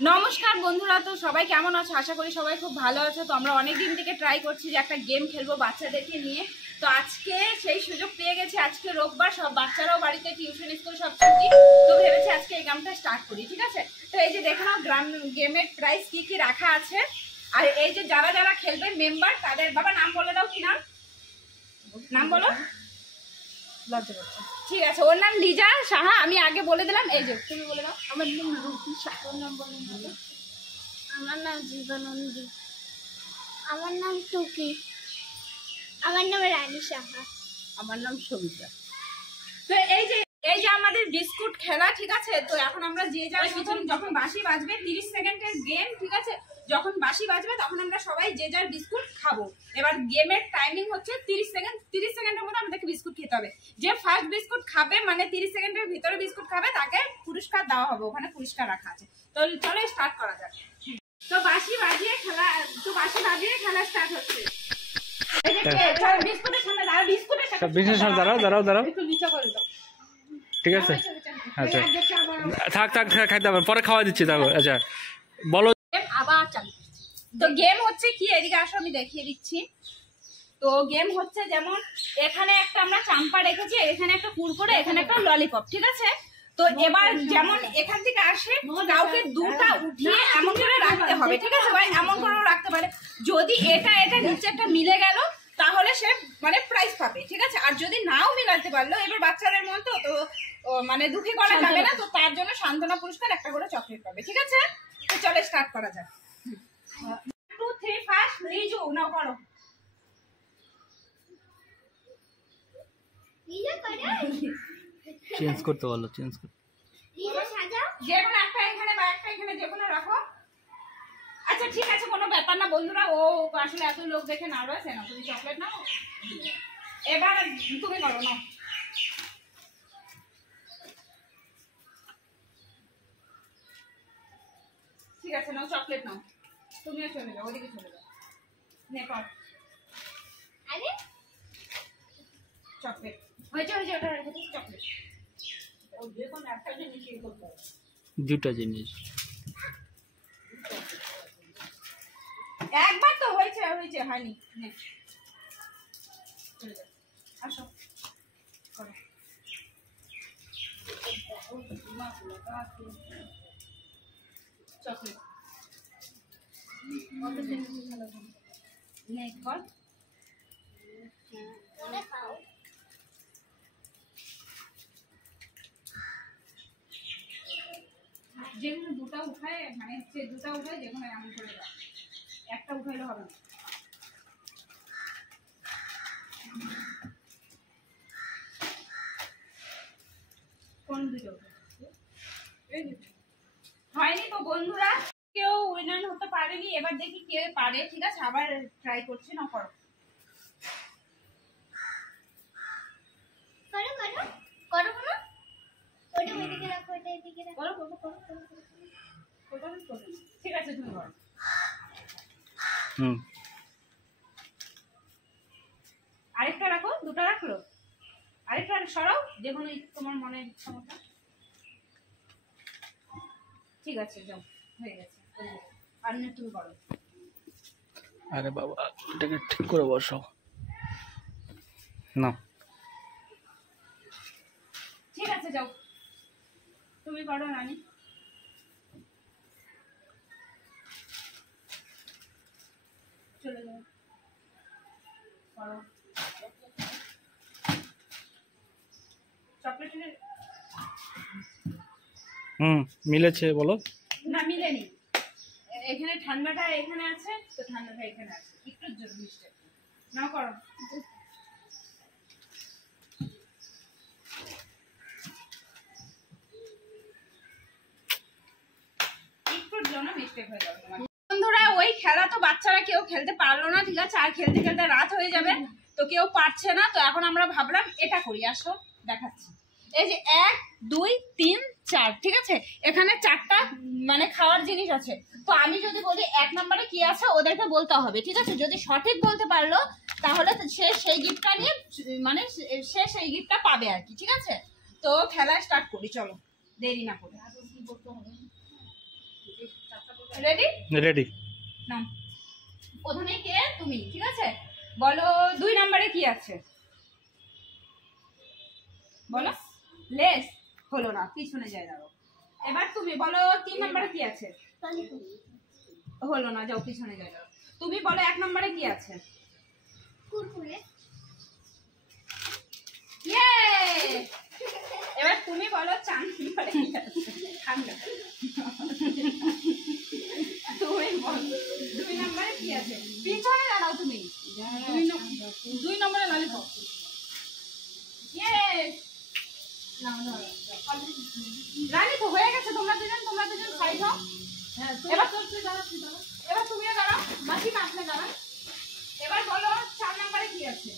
নমস্কার বন্ধুরা, তো সবাই কেমন আছো? আশা করি সবাই খুব ভালো আছে। তো আমরা অনেক দিন থেকে ট্রাই করছি যে একটা গেম খেলবো বাচ্চাদেরকে নিয়ে। তো আজকে সেই সুযোগ পেয়ে গেছি। আজকে রোববার, সব বাচ্চারাও বাড়িতে, টিউশন স্কুল সব ছুটি। তো ভেবেছি আজকে এই গেমটা স্টার্ট করি, ঠিক আছে? তো এই যে দেখো না, গেমের প্রাইস কি কি রাখা আছে। আর এই যে যারা যারা খেলবে মেম্বার, তাদের বাবা নাম বলে দাও। কি নাম? নাম বলো। ঠিক আছে, ওর নাম লিজা সাহা। আমি আগে বলে দিলাম, এই যে তুমি বলে দাও। আমার নাম রুটি সাহা। নাম বলে দাও। আমার নাম জীবানন্দী। আমার নাম টুকি। আমার নাম রানী সাহা। আমার নাম সবিতা। তো এই যে আমাদের বিস্কুট খেলা, ঠিক আছে? তো এখন আমরা যে যার মতন, যখন বাঁশি বাজবে 30 সেকেন্ডের গেম, ঠিক আছে? যখন বাঁশি বাজবে তখন আমরা সবাই যে যার বিস্কুট খাবো। এবার গেমের টাইমিং হচ্ছে 30 সেকেন্ড। 30 সেকেন্ডের মধ্যে আমাদেরকে বিস্কুট খেতে হবে। যে ফার্স্ট বিস্কুট খাবে, মানে 30 সেকেন্ডের ভিতরে বিস্কুট খাবে, তাকে পুরস্কার দেওয়া হবে। ওখানে পুরস্কার রাখা আছে। তো চলো স্টার্ট করা যাক। তো বাঁশি বাজিয়ে খেলা স্টার্ট হচ্ছে। দাঁড়াও ঠিক আছে। আচ্ছা থাক খাইতে হবে, পরে খাওয়া দিচ্ছি। তারপর আচ্ছা বলো। আবার চালু। তো গেম হচ্ছে কি, এদিকে আসো আমি দেখিয়ে দিচ্ছি। তো গেম হচ্ছে যেমন এখানে একটা আমরা চাম্পা রেখেছি, এখানে একটা কুরকুরে, এখানে একটা ললিপপ, ঠিক আছে? তো এবার যেমন এখান থেকে আসে, কাউকে দুটা উঠিয়ে এমন করে রাখতে হবে, ঠিক আছে? ভাই এমন করে রাখতে পারে। যদি এটা নিচে একটা মিলে গেল, তাহলে সে মানে প্রাইজ পাবে, ঠিক আছে? আর যদি নাও মিলাতে পারলো, এবার বাচ্চাদের মন তো মানে দুঃখী করা যাবে না। তো তার জন্য সান্ত্বনা পুরস্কার একটা করে চকলেট পাবে, ঠিক আছে? তো চলে স্টার্ট করা যাক। 2 3 ফার্স্ট লিজু নাও করো। চেঞ্জ করতে বলো, চেঞ্জ করতে। যে কোনো একটা এখানে বা একটা এখানে, যে কোনো রাখো। আচ্ছা ঠিক আছে, কোনো ব্যাপার না বন্ধুরা। ও আসলে এত লোক দেখে নার্ভাস। না তুমি চকলেট নাও। এবার তুমি করো না। ঠিক আছে, নাও চকলেট নাও। তুমিও চলে যাও, ওদিকে চলে যাও। নে কর। আরে চকলেট হয়েছে ওটা রেখে দিই। চকলেট ও যে কোনো একটা জিনিস ইয়ে করতে হবে। দুটো জিনিস একবার তো হয়েছে হয়নি। নে চলে যাও, আসো করো। চকলেট নে কর। যেগুলো দুটা উঠায়, মানে সে দুটা উঠায়, যেগুলো এমন করে দাও। একটা উঠাইলে হবে না। কোন দুটো হয়নি তো বন্ধুরা, কেউ উইনার হতে পারেনি। এবার দেখি কে পারে, ঠিক আছে? আবার ট্রাই করছি না। করো ঠিক আছে, তুমি করো। আরেকটা রাখো, দুটো রাখলো। আরেকটা সরাও, যে কোনো তোমার মনের সমস্যা। ঠিক আছে, যাও, হয়ে গেছে। আর না তুমি করো। আরে বাবা, এটাকে ঠিক করে বসো না। ঠিক আছে, যাও, তুমি করো রানী। চলে যাও, করো। চকলেটের মিলেছে বলো। না মিলেনি। এখানে ঠান্ডাটা এখানে আছে, তো ঠান্ডাটা এখানে আছে। একটু জোর মিষ্টি নাও, করো। একটুর জন্য মিস্টেক হয়ে যাবে তোমার। বন্ধুরা, ওই খেলা তো বাচ্চারা কেউ খেলতে পারলো না, ঠিক আছে? আর খেলতে খেলতে রাত হয়ে যাবে, তো কেউ পারছে না। তো এখন আমরা ভাবলাম এটা করি। আসো দেখাচ্ছি। এই যে 1 2 3 4, ঠিক আছে? এখানে 4টা মানে খাওয়ার জিনিস আছে। তো আমি যদি বলি 1 নম্বরে কি আছে, ওদেরকে বলতে হবে, ঠিক আছে? যদি সঠিক বলতে পারলো, তাহলে সে সেই গিফটটা নিয়ে, মানে সে সেই গিফটটা পাবে আর কি, ঠিক আছে? তো খেলা স্টার্ট করি, চলো দেরি না করে। রেডি? রেডি। নাও, প্রথমে কে? তুমি, ঠিক আছে। বলো 2 নম্বরে কি আছে, বলো। লেস হলো না, পিছনে যায় দাও। এবার তুমি বলো 3 নম্বরে কি আছে, হলো না, যাও পিছনে যায় দাও। তুমি বলো 1 নম্বরে কি আছে, কুরকুরে। ইয়ে। এবার তুমি বলো 4 নম্বরে কি আছে, ঠান্ডা। তুমি বলো 2 নম্বরে কি আছে, পিছনে দাঁড়াও তুমি। 2 নম্বরে ললিপপ। ইয়েস। রানী তো হয়ে গেছে, তোমরা দুজন সাইড হও। এবার এবার তুমিও দাঁড়াও, বাকি আপনি দাঁড়ান। এবার বলো 4 নম্বরে কি আছে,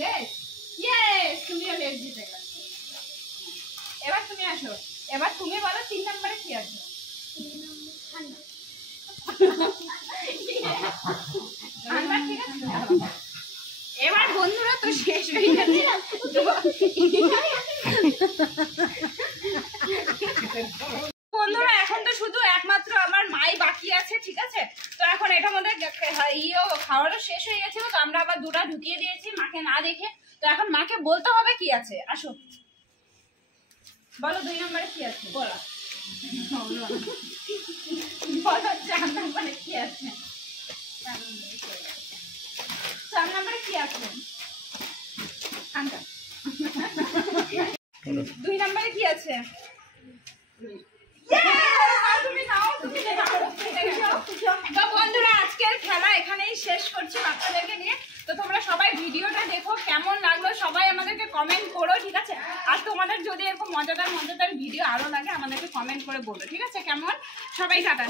লেস। ইয়েস, তুমিও লেস জিতে গেছো। এবার তুমি আসো, এবার তুমি বলো 3 নম্বরে কি আছে, ঠান্ডা। ঠান্ডা, ঠিক আছে। এবার বন্ধুরা তো শেষ হয়ে গেছে। বন্ধুরা এখন তো শুধু একমাত্র আমার মাই বাকি আছে, ঠিক আছে। তো এখন এটার মধ্যে খাওয়ারও শেষ হয়ে গেছিল, তো আমরা আবার 2টা ঢুকিয়ে দিয়েছি মাকে না দেখে। তো এখন মাকে বলতে হবে কি আছে। আসো, বলো 2 নম্বরে কি আছে, বলো। বলো 4 নম্বরে কি আছে, 4 নম্বরে কি আছে, ঠান্ডা। 2 নম্বরে কি আছে, তো বন্ধুরা আজকের খেলা এখানেই শেষ করছি বাচ্চাদেরকে নিয়ে। তো তোমরা সবাই ভিডিওটা দেখো, কেমন লাগলো সবাই আমাদেরকে কমেন্ট করো, ঠিক আছে। আর তোমাদের যদি এরকম মজাদার ভিডিও আরো লাগে আমাদেরকে কমেন্ট করে বলো, ঠিক আছে। কেমন? সবাই টাটা।